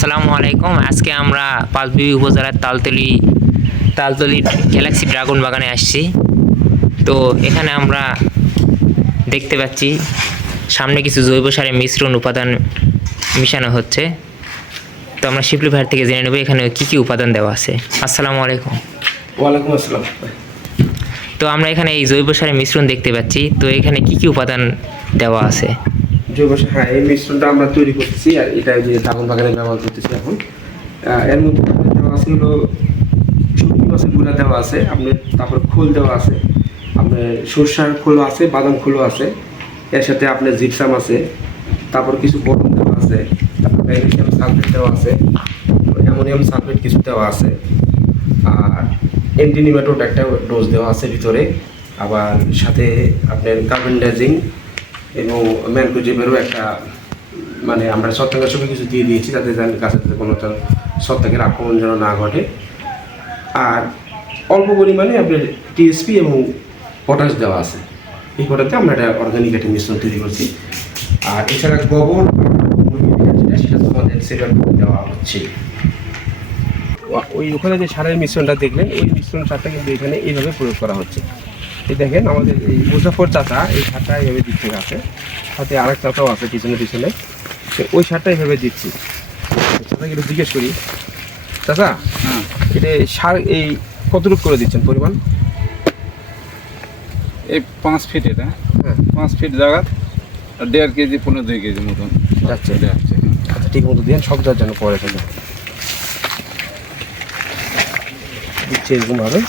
আসসালামু আলাইকুম। আজকে আমরা পাঁচবিবি উপজেলার তালতলি গ্যালাক্সি ড্রাগন বাগানে আসছি। তো এখানে আমরা দেখতে পাচ্ছি সামনে কিছু জৈব সারের মিশ্রণ উপাদান মিশানো হচ্ছে। তো আমরা শিবলি ভাইয়ের থেকে জেনে নেব এখানে কি কি উপাদান দেওয়া আছে। আসসালামু আলাইকুম। ওয়ালাইকুম আসসালাম। তো আমরা এখানে এই জৈব সারের মিশ্রণ দেখতে পাচ্ছি, তো এখানে কি কি উপাদান দেওয়া আছে? জৈব সার, হ্যাঁ, এই মিশ্রণটা আমরা তৈরি করতেছি আর এটা যে ড্রাগন বাগানে ব্যবহার করতেছি এখন। এর মধ্যে দেওয়া আছে হলো শুটকি মাছের গুঁড়া দেওয়া আছে, আপনার তারপর খোল দেওয়া আছে, আপনার সরষার খোলও আছে, বাদাম খোলও আছে, এর সাথে আপনার জিপসাম আছে, তারপর কিছু বরফ দেওয়া আছে, তারপর ম্যাগনেসিয়াম সালফেট দেওয়া আছে, অ্যামোনিয়াম সালফেট কিছু দেওয়া আছে, আর অ্যান্টিনিমেটোড একটা ডোজ দেওয়া আছে ভিতরে, আবার সাথে আপনার কার্বনডাইজিং এবং ম্যানকোজেবেরও একটা, মানে আমরা ছত্রাকনাশক কিছু দিয়ে দিয়েছি যাতে গাছের কোনো ছত্রাকের আক্রমণ যেন না ঘটে। আর অল্প পরিমাণে আপনার টিএসপি এবং পটাশ দেওয়া আছে। এই কটাতে আমরা একটা অর্গানিক একটা মিশ্রণ তৈরি করছি। আর এছাড়া গোবর যেটা সেটা তোমাদের সেটার দেওয়া হচ্ছে। ওই ওখানে যে সারের মিশ্রণটা দেখলেন, ওই মিশ্রণ সারটা কিন্তু এখানে এইভাবে প্রয়োগ করা হচ্ছে। এই দেখেন আমাদের এই মুজাফর চাচা এই সারটা এইভাবে দিচ্ছে গাছে, সাথে আরেক চাচাও আছে পিছনে পিছনে, ওই সারটা এইভাবে দিচ্ছি। চাচাকে একটু জিজ্ঞেস করি, চাচা এটা সার এই কতটুকু করে দিচ্ছেন পরিমাণ? এই 5 ফিট, এটা 5 ফিট জায়গা 1.5 কেজি 2 কেজি মতন যাচ্ছে। আচ্ছা, ঠিক মতো দিন, সব যার জন্য পরে ফেলে দিচ্ছে এরকমভাবে।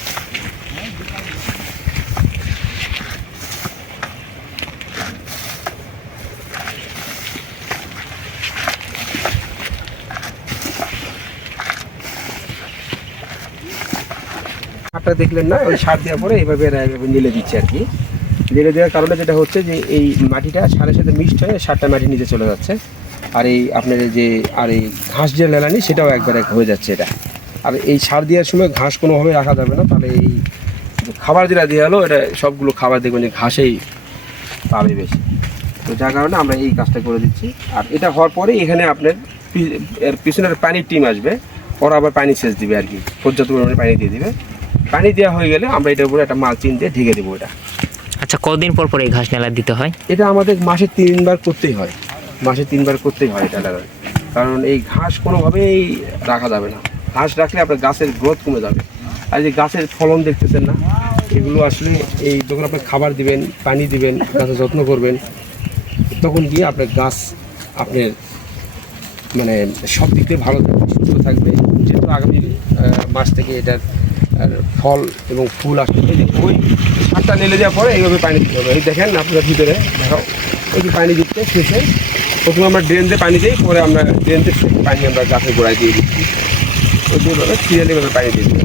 সারটা দেখলেন না, ওই সার দেওয়ার পরে এইভাবে নিলে দিচ্ছে আর কি। নেড়ে দেওয়ার কারণে যেটা হচ্ছে যে এই মাটিটা সারের সাথে মিক্সড হয়ে সারটা মাটির নিচে চলে যাচ্ছে। আর এই আপনার এই ঘাস যে লেলানি সেটাও একবার এক হয়ে যাচ্ছে এটা। আর এই সার দেওয়ার সময় ঘাস কোনোভাবে রাখা যাবে না, তাহলে এই খাবার যেটা দেওয়া হলো এটা সবগুলো খাবার দেখবেন যে ঘাসেই পাবে বেশি। তো যার কারণে আমরা এই কাজটা করে দিচ্ছি। আর এটা হওয়ার পরে এখানে আপনার এর পিছনের পানির টিম আসবে, ওরা আবার পানি সেচ দিবে আর কি, পর্যাপ্ত পরিমাণে পানি দিয়ে দিবে। পানি দেওয়া হয়ে গেলে আমরা এটার উপরে একটা মালচিং দিয়ে ঢেকে দেবো এটা। আচ্ছা, কতদিন পর পর এই ঘাস নালা দিতে হয়? এটা আমাদের মাসে 3 বার করতেই হয়, মাসে 3 বার করতেই হয় এটা লাগানো। কারণ এই ঘাস কোনোভাবেই রাখা যাবে না, ঘাস রাখলে আপনার গাছের গ্রোথ কমে যাবে। আর যে গাছের ফলন দেখতেছেন না, এগুলো আসলে এই যখন আপনি খাবার দিবেন, পানি দিবেন, গাছের যত্ন করবেন, তখন গিয়ে আপনার গাছ আপনার মানে সব দিক থেকে ভালো থাকবে, সুস্থ থাকবে। যেহেতু আগামী মাস থেকে এটার ফল এবং ফুল আসবে। ওই সারটা নেলে দেওয়ার পরে এইভাবে পানি দিতে হবে। এই দেখেন আপনার ভিতরে দেখাও, ওই যে পানি দিচ্ছে শেষে প্রথমে আমরা ড্রেন দিয়ে পানি দিই, পরে আমরা ড্রেন থেকে পানি আমরা গাছের গোড়ায় দিয়ে দিচ্ছি। ওই যেভাবে সিরিয়ালিভাবে পানি দিয়ে দিই।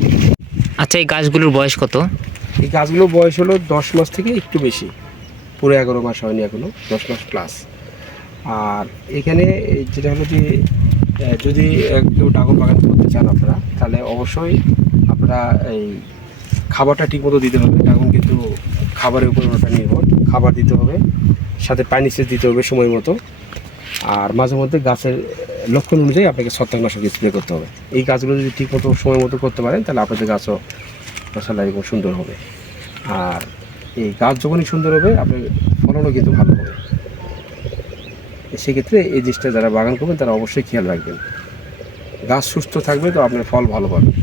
আচ্ছা, এই গাছগুলোর বয়স কত? এই গাছগুলোর বয়স হলো 10 মাস থেকে একটু বেশি, পুরো 11 মাস হয়নি এখনও, 10 মাস প্লাস। আর এখানে যেটা হলো যে যদি কেউ ড্রাগন বাগান করতে চান আপনারা, তাহলে অবশ্যই আপনারা এই খাবারটা ঠিকমতো দিতে হবে। ড্রাগন কিন্তু খাবারের উপর ওটা নির্ভর, খাবার দিতে হবে, সাথে পানি সেচ দিতে হবে সময় মতো। আর মাঝে মধ্যে গাছের লক্ষণ অনুযায়ী আপনাকে ছত্রাকনাশক স্প্রে করতে হবে। এই কাজগুলো যদি ঠিকমতো সময় মতো করতে পারেন, তাহলে আপনাদের গাছও মাশাআল্লাহ এবং সুন্দর হবে। আর এই গাছ যখনই সুন্দর হবে, আপনার ফলনও কিন্তু ভালো হবে। সেক্ষেত্রে এই জিনিসটা যারা বাগান করবেন তারা অবশ্যই খেয়াল রাখবেন। গাছ সুস্থ থাকবে তো আপনার ফল ভালো পাবেন।